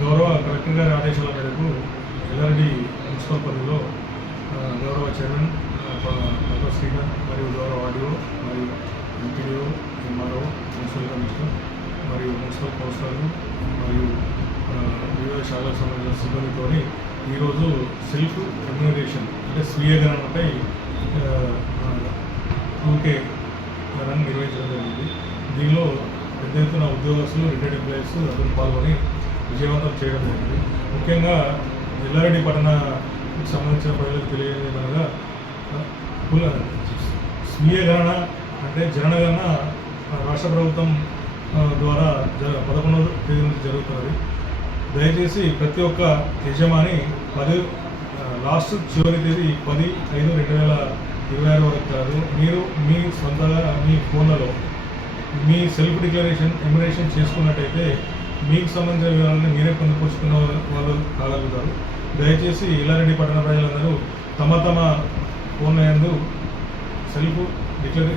గౌరవ కలెక్టర్ గారి ఆదేశాల మేరకు ఎల్ఆర్డి మున్సిపల్ పరిధిలో గౌరవ చైర్మన్ డాక్టర్ శ్రీకాంత్ మరియు గౌరవ ఆర్డీఓ మరియు ఎంపీడీఓ ఎంఆర్ఓ మున్సిపల్ కమిషనర్ మరియు మున్సిపల్ కౌన్సిలర్లు మరియు వివిధ శాఖలకు సంబంధించిన సిబ్బందితో ఈరోజు సెల్ఫ్ రెమ్యూనరేషన్ అంటే స్వీయ గణనపై 2K రన్ నిర్వహించడం జరిగింది. దీనిలో పెద్ద ఎత్తున ఉద్యోగస్తులు, రిటైర్డ్ ఎంప్లాయీస్ అందరూ పాల్గొని విజయవంతం చేయడం జరిగింది. ముఖ్యంగా ఎల్లారెడ్డి పట్టణకు సంబంధించిన ప్రజలకు తెలియజేయమనగా స్వీయ గణన అంటే జనగణన రాష్ట్ర ప్రభుత్వం ద్వారా 11వ తేదీ నుంచి జరుగుతున్నది. దయచేసి ప్రతి ఒక్క యజమాని లాస్ట్ చివరి తేదీ 10/5/2026 వరకు కాదు, మీరు మీ సొంతగా మీ ఫోన్లలో మీ సెల్ఫ్ ఎమ్యునరేషన్ చేసుకున్నట్టయితే మీకు సంబంధించిన వివరాలను మీరే పొందుపరుచుకున్న వాళ్ళు కాగలుగుతారు. దయచేసి ఎల్లారెడ్డి పట్టణ ప్రజలందరూ తమ ఫోన్ల యందు సెల్ఫ్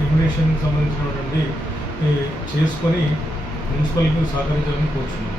ఎమ్యునరేషన్ సంబంధించినటువంటి చేసుకొని మున్సిపల్కి సహకరించాలని కోరుచున్నాం.